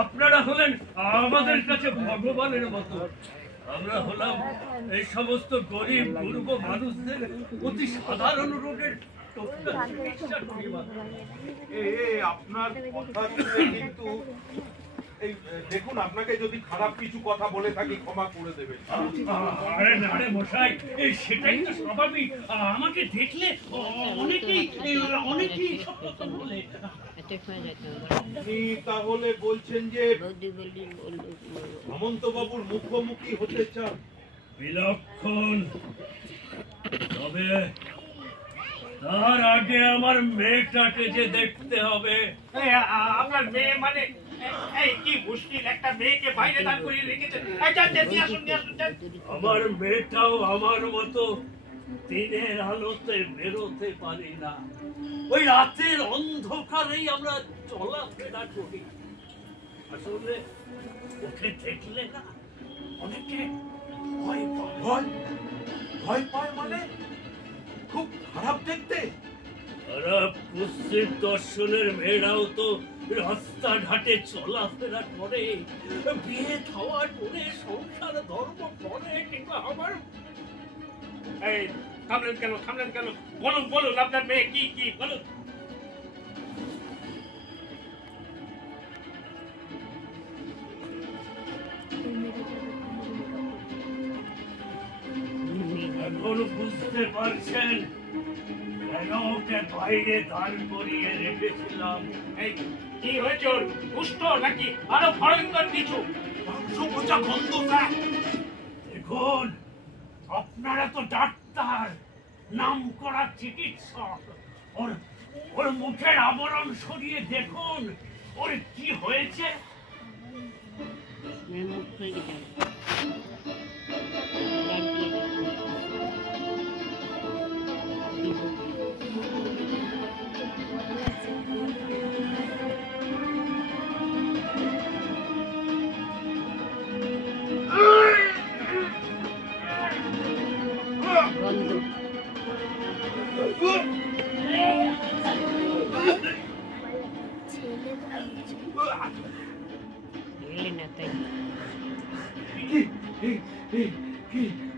আপনারা হলেন আমাদের কাছে ভগবানের মতো। আমরা হলাম এই সমস্ত গরিব দুর্বল মানুষদের অতি সাধারণ রোগের আপনার কথা শুনে কিন্তু এই দেখুন, আপনাকে যদি খারাপ কিছু কথা বলে থাকি ক্ষমা করে দেবেন। আরে না রে মশাই, সেটাই তো স্বাভাবিক। আমাকে দেখলে অনেকেই সব কথা বলে। আপনি তাহলে বলছেন যে হেমন্ত বাবুর মুখোমুখি হতে চান? বিলক্ষণ। তবে তার আগে আমার মেয়েটাকে যে দেখতে হবে। আপনার মেয়ে মানে এই কি মুশকিল, একটা মেয়েকে বাইরে দাঁড় করিয়ে রেখেছেন। নিয়ে আসুন। আমার মেয়েটাও আমার মতো দিনের আলোতে বেরোতে পারি না, ওই রাতের অন্ধকারেই আমরা চলাফেরা করি। আসলে ওকে দেখলে না অনেকে ভয় পায়। ভয় পায় মানে? খুব খারাপ দেখতে? খারাপ কুৎসিত দর্শনের মেয়েরাও তো রাস্তাঘাটে চলাফেরা করে, বিয়ে খাওয়া করে সংসার ধর্ম করে, কিন্তু আমার এই থামলেন কেন? বলুন আপনার মেয়ে কি বলুন। এখন বুঝতে পারছেন কেন ওকে বাইরে দাঁড় করিয়ে রেখেছিলাম? এই কি হয়েছে ওর? দুষ্ট নাকি আরো ভয়ঙ্কর কিছু? মাংস বোঝা গন্ধ না? দেখুন, আপনারা তো ডাক্তার, নাম করা চিকিৎসক। ওর মুখের আবরণ সরিয়ে দেখুন ওর কি হয়েছে।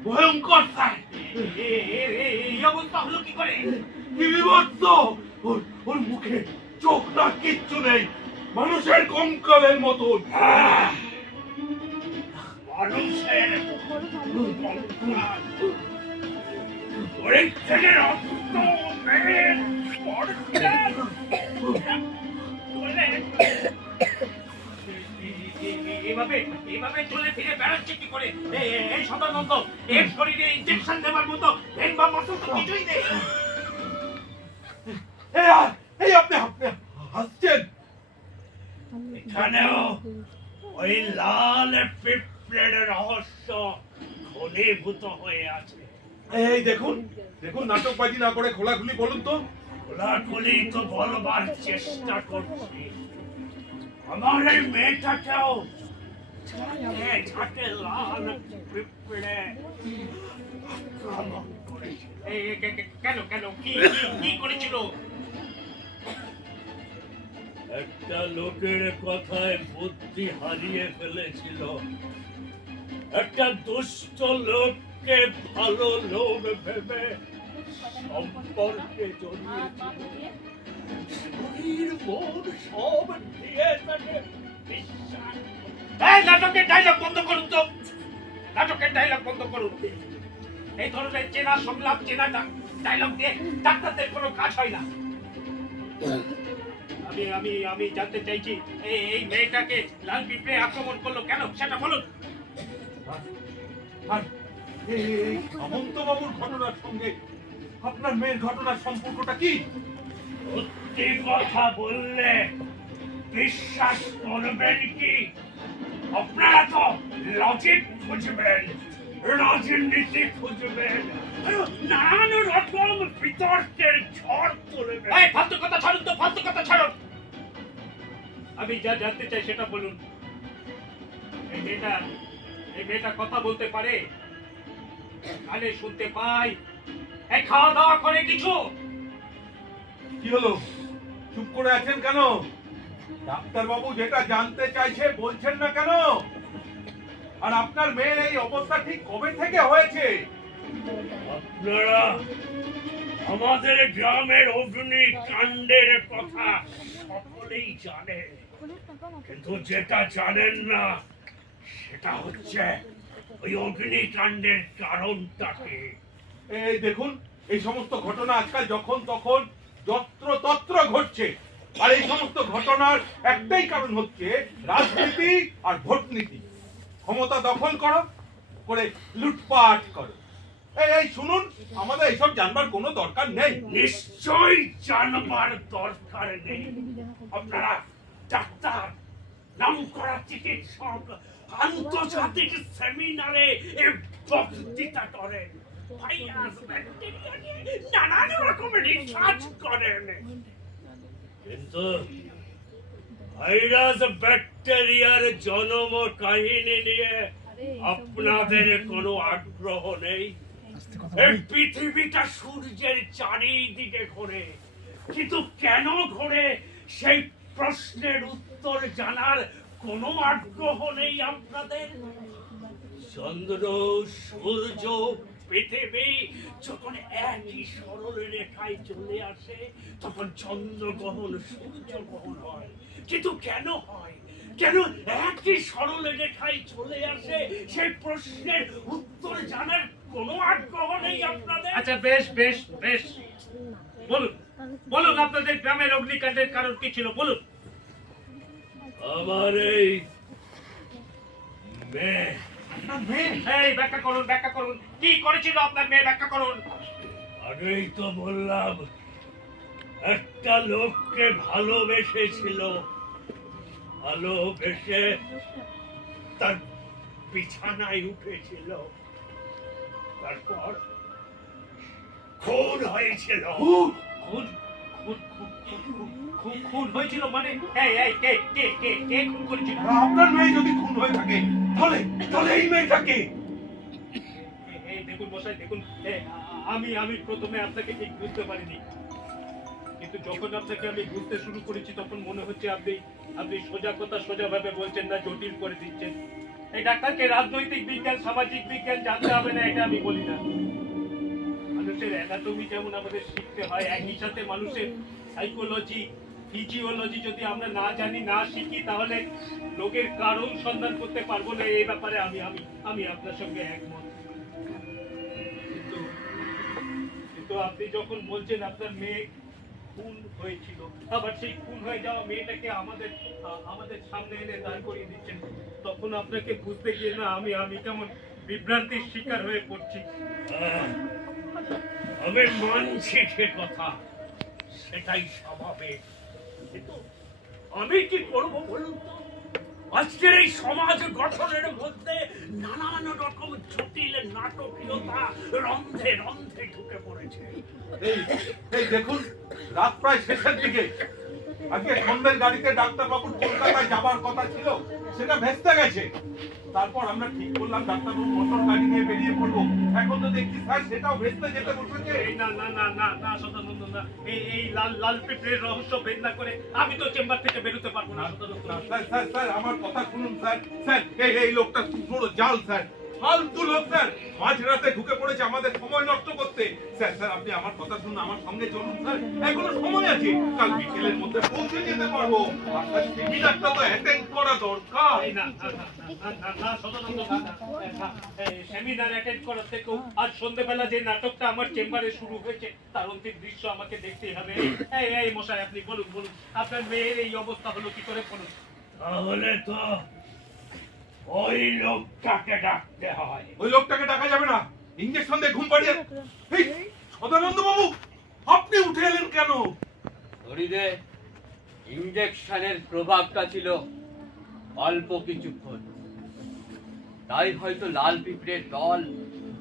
ভয়ঙ্কর স্যার, এই অবস্থা হলো কি করে? কি বিভৎস! ওর মুখে চোখ না কিচ্ছু নেই, মানুষের কঙ্কালের মতন। মানুষের শরীর থেকে রক্ত বের করছে। এভাবে চলে ফিরে বেড়াচ্ছে কি করে? এই সদানন্দ, এর শরীরে ইনজেকশন দেওয়ার মতো ভেন বা মাসল তো কিছুই নেই। এই আপনি হাসছেন? এখানেও ওই লাল পিঁপড়ের রহস্য ঘনীভূত হয়ে আছে। এই দেখুন, নাটকবাজি না করে খোলাখুলি বলুন তো। খোলাখুলি তো বলবার চেষ্টা করছি। আমার এই মেয়েটাকেও ঝাঁকে লাল পিঁপড়ে আক্রমণ করেছে। কেন কি করেছিল? একটা লোকের কথায় বুদ্ধি হারিয়ে ফেলেছিল। একটা দুষ্ট লোককে ভালো লোক ভেবে সম্পর্কে জড়িয়েছিল। শরীর মন সব দিয়ে তাকে বিশ্বাস। এই নাটকের ডায়লগ বন্ধ করুন তো, নাটকের ডায়লগ বন্ধ করুন। এই ধরনের চেনা সংলাপ, চেনা ডায়লগ দিয়ে ডাক্তারদের কোনো কাজ হয় না। আমি জানতে চাইছি এই মেয়েটাকে লাল পিঁপড়ে আক্রমণ করলো কেন, সেটা বলুন। আর এই হেমন্ত বাবুর ঘটনার সঙ্গে আপনার মেয়ের ঘটনার সম্পর্কটা কি? সত্যি কথা বললে বিশ্বাস করবেন কি? আপনারা তো লজিক খুঁজবেন, রাজনীতি খুঁজবেন, নানান রকম বিতর্কের ঝড় তুলবেন। ফালতু কথা ছাড়ুন তো, ফালতু কথা ছাড়ুন। আমি যা জানতে চাই সেটা বলুন। এই মেয়েটা কথা বলতে পারে, কানে শুনতে পাই, এই খাওয়া দাওয়া করে কিছু? কি হলো, চুপ করে আছেন কেন? ডাক্তার বাবু যেটা জানতে চাইছে বলছেন না কেন? আর আপনার মেয়ের এই অবস্থা ঠিক কবে থেকে হয়েছে? আপনারা আমাদের গ্রামের অগ্নিকাণ্ডের কথা সকলেই জানেন। পুলিশ না কেন? কিন্তু যেটা জানেন না সেটা হচ্ছে ওই অগ্নিকাণ্ডের কারণটাকে। এই দেখুন, এই সমস্ত ঘটনা আজকাল যখন তখন যত্র তত্র ঘটছে, আর এই সমস্ত ঘটনার একটাই কারণ হচ্ছে রাজনীতি আর ভোট নীতি। ক্ষমতা দখল করো, করে লুটপাট করো। এই শুনুন, আমাদের এইসব জানবার কোনো দরকার নেই। নিশ্চয়ই জানবার দরকার নেই। আপনারা ডাক্তার, নামকরা চিকিৎসক, আন্তর্জাতিক সেমিনারে বক্তৃতা করেন, ভাইরাস ব্যাকটেরিয়া নিয়ে নানান রকমের রিসার্চ করেন, কিন্তু ভাইরাস ব্যাকটেরিয়ার জন্ম কাহিনী নিয়ে আপনাদের কোনো আগ্রহ নেই। এই পৃথিবীটা সূর্যের চারিদিকে ঘোরে, কিন্তু কেন ঘোরে সেই প্রশ্নের উত্তর জানার কোনো আগ্রহ নেই আপনাদের। চন্দ্র, সূর্য, পৃথিবী যখন একই সরল রেখায় চলে আসে তখন চন্দ্রগ্রহণ, সূর্যগ্রহণ হয়। কিন্তু কেন হয়, কেন একই সরল রেখায় চলে আসে সেই প্রশ্নের উত্তর জানার কোনো আগ্রহ নেই আপনাদের। আচ্ছা, বেশ বেশ বেশ, বলুন বলুন, আপনাদের গ্রামের অগ্নিকাণ্ডের কারণ কি ছিল বলুন। আমার এই মেয়ে। এই ব্যাখ্যা করুন, ব্যাখ্যা করুন, কি করেছিল আপনার মেয়ে, ব্যাখ্যা করুন। আগেই তো বললাম, একটা লোককে ভালোবেসেছিল, ভালোবেসে তার বিছানায় উঠেছিল, তারপর খুন হয়েছিল। খুন খুন হয়েছিল মানে? কে কে কে কে খুন করেছিল? আপনার মেয়ে যদি খুন হয়ে থাকে তাহলে তাহলে এই মেয়েটাকে। এই দেখুন মশাই, দেখুন, আমি প্রথমে আপনাকে ঠিক বুঝতে পারিনি, কিন্তু যখন আপনাকে আমি বুঝতে শুরু করেছি তখন মনে হচ্ছে আপনি সোজা কথা সোজা ভাবে বলছেন না, জটিল করে দিচ্ছেন। এই ডাক্তারকে রাজনৈতিক বিজ্ঞান, সামাজিক বিজ্ঞান জানতে হবে না, এটা আমি বলি না। মানুষের অ্যানাটমি যেমন আমাদের শিখতে হয়, একই সাথে মানুষের সাইকোলজি, ফিজিওলজি যদি আমরা না জানি, না শিখি, তাহলে রোগের কারণ সন্ধান করতে পারবো না। এই ব্যাপারে আমি আপনার সঙ্গে একমত। কিন্তু আপনি যখন বলছেন আপনার মেয়ে খুন হয়েছিল, আবার সেই খুন হয়ে যাওয়া মেয়েটাকে আমাদের সামনে এনে দাঁড় করিয়ে দিচ্ছেন, তখন আপনাকে বুঝতে গিয়ে না আমি কেমন বিভ্রান্তির শিকার হয়ে পড়ছি। আমি মানছি সে কথা, সেটাই স্বাভাবিক, কিন্তু আমি কি করব বলুন তো? আজকের এই সমাজ গঠনের মধ্যে নানান রকম জটিল নাটকীয়তা রন্ধে রন্ধে ঢুকে পড়েছে। এই দেখুন, রাত প্রায় শেষের দিকে। আজকে সন্ধ্যের গাড়িতে ডাক্তারবাবুর কলকাতায় যাবার কথা ছিল, সেটা ভেস্তে গেছে। তারপর আমরা ঠিক করলাম ডাক্তারবাবু মোটর গাড়ি নিয়ে বেরিয়ে পড়বো। এখন তো দেখছি স্যার সেটাও ভেস্তে যেতে বসেছে। না না না না না সদানন্দ, না, এই লাল লাল পিঁপড়ের রহস্য ভেদ না করে আমি তো চেম্বার থেকে বেরোতে পারবো না। স্যার আমার কথা শুনুন স্যার। স্যার এই লোকটা পুরো জাল স্যার, ফালতু লোক স্যার, মাঝরাতে ঢুকে পড়েছে আমাদের সময় নষ্ট করতে। স্যার আপনি আমার কথা শুনুন, আমার সঙ্গে চলুন স্যার, এখনো সময় আছে, কাল বিকেলের মধ্যে পৌঁছে যেতে পারবো। আপনার সেমিনারটা তো অ্যাটেন্ড করা দরকার। সেমিনার অ্যাটেন্ড করার থেকেও আজ সন্ধ্যেবেলা যে নাটকটা আমার চেম্বারে শুরু হয়েছে তার অন্তিম দৃশ্য আমাকে দেখতেই হবে। এই মশাই, আপনি বলুন বলুন, আপনার মেয়ের এই অবস্থা হলো কি করে বলুন। তাহলে তো ওই লোকটাকে ডাকতে হয়। ওই লোকটাকে ডাকা যাবে না, ইঞ্জেকশন দিয়ে ঘুম পাড়িয়ে। এই সদানন্দ বাবু, আপনি উঠে এলেন কেন? শরীরে ইঞ্জেকশনের প্রভাবটা ছিল অল্প কিছুক্ষণ, তাই হয়তো লাল পিঁপড়ের দল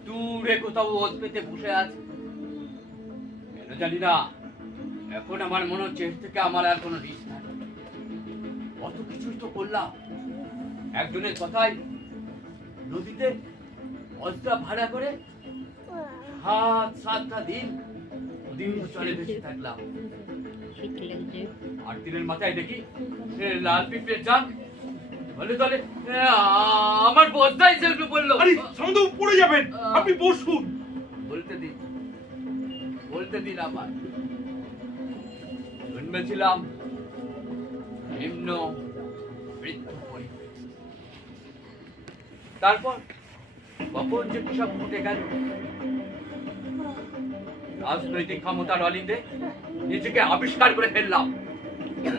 দূরে কোথাও ওত পেতে বসে আছে। কেন জানি না, এখন আমার মনে হচ্ছে এর থেকে আমার আর কোনো রিস্ক নাই। কত কিছুই তো করলাম, একজনের কথায় নদীতে বস্তা ভাড়া করে 7-7টা দিন নদীর চলে ভেসে থাকলাম। 8 দিনের মাথায় দেখি লাল পিঁপড়ের জাল বলে তলে আমার বস্তায় এসে একটু বললো, আরে সন্দেহ পড়ে যাবেন, আপনি বসুন। বলতে দিন আমার জন্মেছিলাম নিম্ন মৃত্যু পরিবেশ। তারপর কখন যে কি সব ঘটে গেল, রাজনৈতিক ক্ষমতার অলিন্দে নিজেকে আবিষ্কার করে ফেললাম।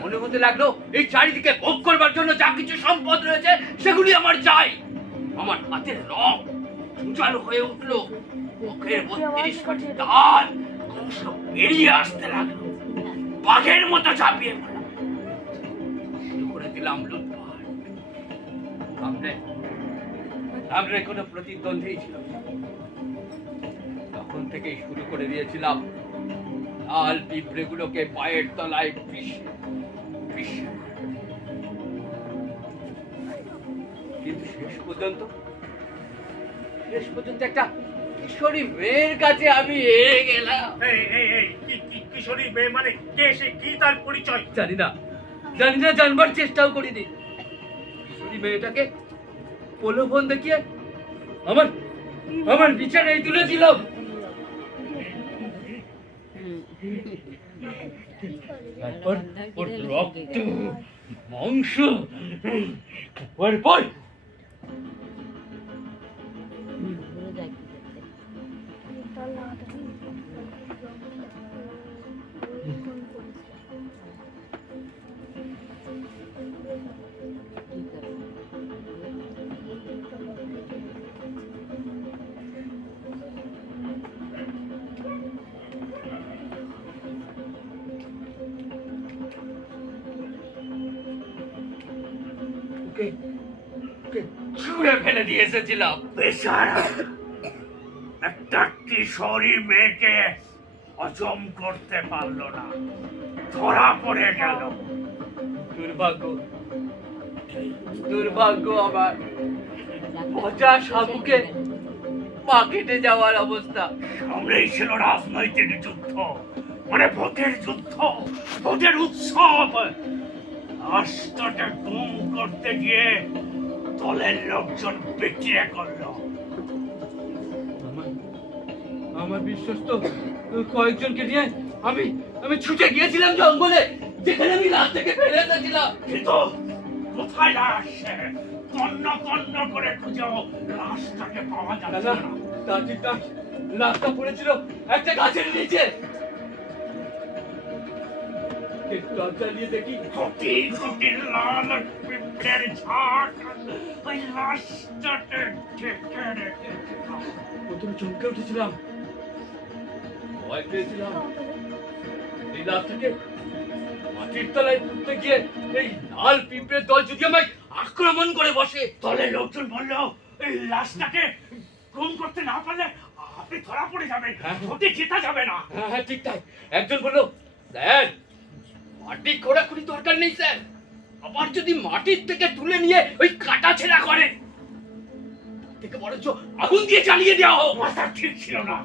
মনে হতে লাগলো এই চারিদিকে ভোগ করবার জন্য যা কিছু সম্পদ রয়েছে সেগুলি আমার চাই। আমার হাতের রং উজ্জ্বল হয়ে উঠলো, মুখের 32টি দাঁত ক্রমশ বেরিয়ে আসতে লাগলো, বাঘের মতো ঝাঁপিয়ে পড়লাম, শুরু করে দিলাম লুটপাট। সামনে কোনো প্রতিদ্বন্দ্বী ছিল না। তখন থেকেই শুরু করে দিয়েছিলাম লাল পিঁপড়েগুলোকে পায়ের তলায় কিন্তু শেষ পর্যন্ত একটা কিশোরী মেয়ের কাছে আমি হেরে গেলাম। কিশোরী মেয়ে মানে কে, সে কি তার পরিচয়? জানি না, জানবার চেষ্টাও করিনি। কিশোরী মেয়েটাকে প্রলোভন দেখিয়ে আমার বিছানায় তুলেছিলাম। তারপর ওর রক্ত মাংস পর ছুঁড়ে ফেলে দিয়ে এসেছিলাম। বেচারা একটা কিশোরী মেয়েকে হজম করতে পারলো না, ধরা পড়ে গেল। দুর্ভাগ্য আমার। মজা সাবুকে পা কেটে যাওয়ার অবস্থা। সামনেই ছিল রাজনৈতিক যুদ্ধ, মানে ভোটের যুদ্ধ, ভোটের উৎসব। রাষ্ট্রটা গুম করতে গিয়ে দলের লোকজন বিক্রিয়া করলো। আমার বিশ্বস্ত কয়েকজনকে নিয়ে আমি ছুটে গিয়েছিলাম জঙ্গলে, যেখানে আমি লাশ থেকে ফেলে এসেছিলাম। কিন্তু কোথায় লাশ? তন্ন তন্ন করে খুঁজেও লাশটাকে পাওয়া যাচ্ছে না। লাশটা পড়েছিল একটা গাছের নিচে। চালিয়ে দেখি কোটি কোটি লাল পিঁপড়ের ঝাঁক ওই লাশটাকে ঢেকে রেখেছে। প্রথমে চমকে উঠেছিলাম, ভয় পেয়েছিলাম। এই লাশটাকে মাটির তলায় পুঁততে গিয়ে এই লাল পিঁপড়ের দল যদি আমায় আক্রমণ করে বসে। দলের লোকজন বললো এই লাশটাকে গুম করতে না পারলে আপনি ধরা পড়ে যাবেন, ভোটে জেতা যাবে না। হ্যাঁ ঠিক তাই। একজন বললো, স্যার মাটি খোঁড়াখুড়ি দরকার নেই স্যার, আবার যদি মাটির থেকে তুলে নিয়ে ওই কাটা ছেঁড়া করে থেকে বরঞ্চ আগুন দিয়ে জ্বালিয়ে দেওয়া হোক। মাথা ঠিক ছিল না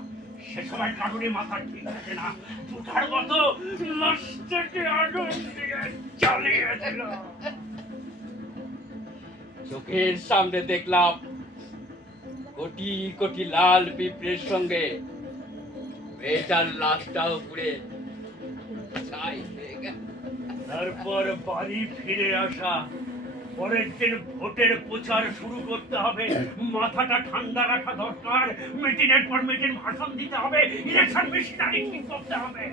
সে সময়, কারণে মাথা ঠিক থাকে না। বুধার মতো লাশটাকে আগুন দিয়ে জ্বালিয়ে দিল। চোখের সামনে দেখলাম কোটি কোটি লাল পিঁপড়ের সঙ্গে মেয়েটার লাশটাও পুড়ে ছাই হয়ে গেল। তারপর বাড়ি ফিরে আসা, পরের দিন ভোটের প্রচার শুরু করতে হবে, মাথাটা ঠান্ডা রাখা দরকার, মিটিংয়ের পর মিটিং ভাষণ দিতে হবে, ইলেকশন মেশিনারি ঠিক করতে হবে।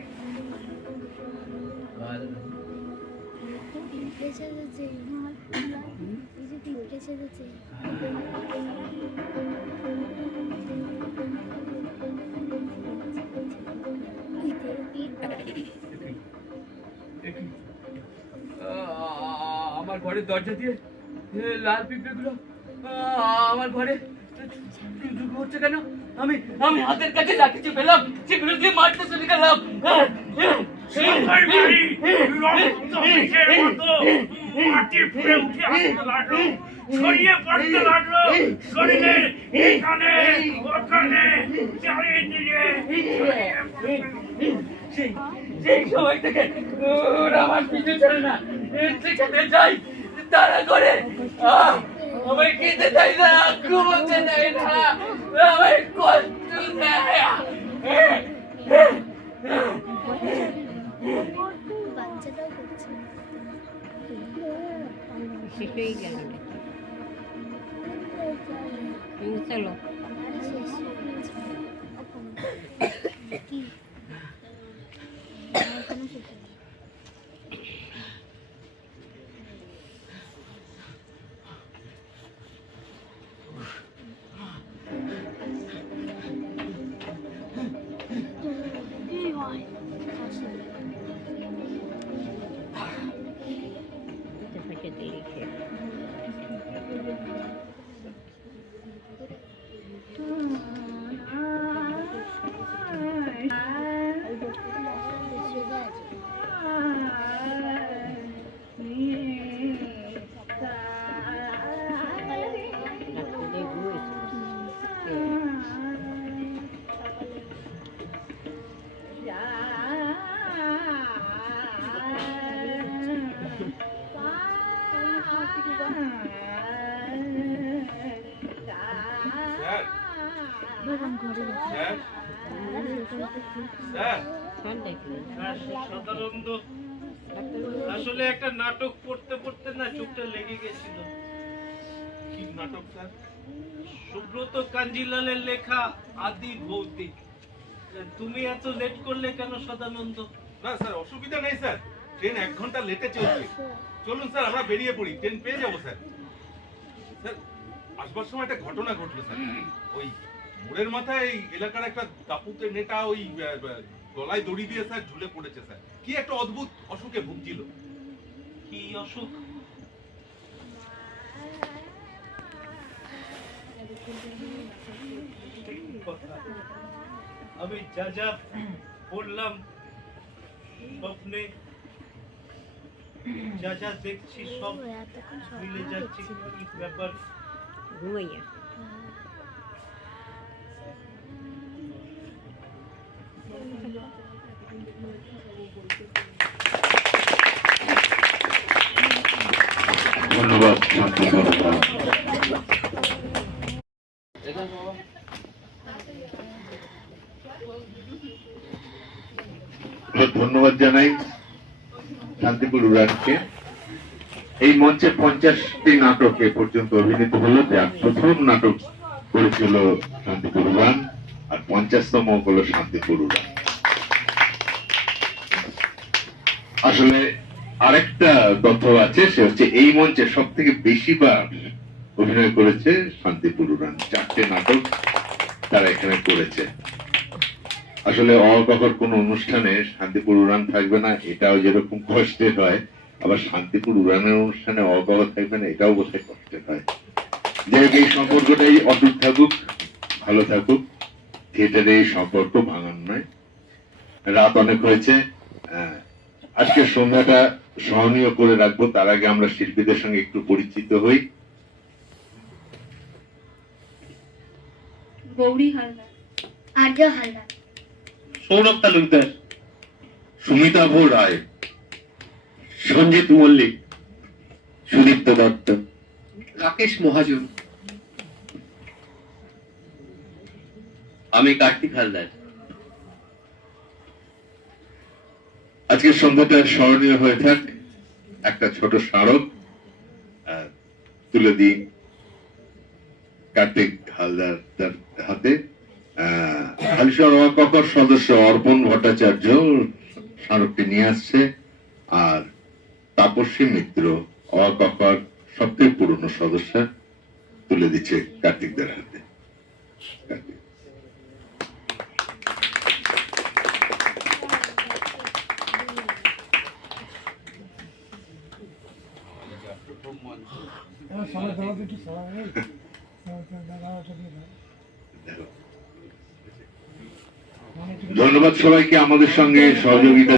আমার ঘরের দরজা দিয়ে লাল পিঁপড়েগুলো আমার ঘরে হচ্ছে কেন? আমি হাতের কাছে যা কিছু পেলাম সেগুলো দিয়ে মারতে চলে গেলাম। সবাই বাড়ি রক্ত মেঘের মতো মাটি ফুঁড়ে উঠে আসতে লাগলো, ছড়িয়ে পড়তে লাগলো শরীরের এখানে ওখানে চারিদিকে। সেই সময় থেকে ওরা আমার পিছু ছেড়ে না, যেখানে যাই তারা করে আমার খেতে দেয় না, ঘুমোতে দেয় না, আমার কষ্ট দেয়। বাচ্চাটাও করছে শেষ হয়ে গেল চলো কি এখনো শেষ হয়নি। এই হয় আসলে পাশে লিখে স্যার বেগম ঘরে স্যার স্যার ফোন দেখলে সাধারণত আসলে একটা নাটক পড়তে পড়তে না চোখটা লেগে গেছিল। কি নাটক স্যার? সুব্রত কাঞ্জিলালের লেখা আদি ভৌতিক। তুমি এত লেট করলে কেন সদানন্দ? না স্যার, অসুবিধা নেই স্যার, ট্রেন 1 ঘন্টা লেটে চলছে। চলুন স্যার, আমরা বেরিয়ে পড়ি, ট্রেন পেয়ে যাবো স্যার। স্যার, আসবার সময় একটা ঘটনা ঘটলো স্যার। ওই মোড়ের মাথায় এই এলাকার একটা তাপুতে নেতা ওই গলায় দড়ি দিয়ে স্যার ঝুলে পড়েছে স্যার। কি একটা অদ্ভুত অসুখে ভুগছিল। কি অসুখ? আমি যা যা পড়লাম স্বপ্নে, যা যা দেখছি সব এতক্ষণ সব মিলে যাচ্ছে। কি ব্যাপার? ঘুমাইয়া ধন্যবাদ শান্তি বরদা। ধন্যবাদ জানাই শান্তিপুর উড়ানকে। এই মঞ্চে 50টি নাটক এ পর্যন্ত অভিনীত হলো, যার প্রথম নাটক করেছিল শান্তিপুর উড়ান, আর 50তম হলো শান্তিপুর উড়ান। আসলে আরেকটা তথ্য আছে, সে হচ্ছে এই মঞ্চে সব থেকে বেশিবার অভিনয় করেছে শান্তিপুর উড়ান। 4টে নাটক তারা এখানে করেছে। আসলে অকখর কোন অনুষ্ঠানে শান্তিপুর উড়ান থাকবে না, এটাও যেরকম কষ্টের হয়, আবার শান্তিপুর উড়ানের অনুষ্ঠানে অকখর থাকবে না, এটাও বোধহয় কষ্টের হয়। যাই হোক, এই সম্পর্কটাই অটুট থাকুক, ভালো থাকুক। থিয়েটারে এই সম্পর্ক ভাঙান নয়। রাত অনেক হয়েছে, আজকের সন্ধ্যাটা স্মরণীয় করে রাখবো। তার আগে আমরা শিল্পীদের সঙ্গে একটু পরিচিত হই। গৌরী হালদার, আর্য হালদার, সৌরভ তালুকদার, সুমিতাভ রায়, সঞ্জিত মল্লিক, সুদীপ্ত দত্ত, রাকেশ মহাজন, আমি কার্তিক হালদার। আজকের সন্ধ্যাটা স্মরণীয় হয়ে থাক। একটা ছোট স্মারক তুলে দিই কার্তিক হালদার তার হাতে। হালিশহর অকখর সদস্য অর্পণ ভট্টাচার্য স্মারকটি নিয়ে আসছে, আর তাপস্বী মিত্র অকখর সবথেকে পুরনো সদস্য তুলে দিচ্ছে কার্তিকদের হাতে। কার্তিক। ধন্যবাদ সবাইকে আমাদের সঙ্গে সহযোগিতা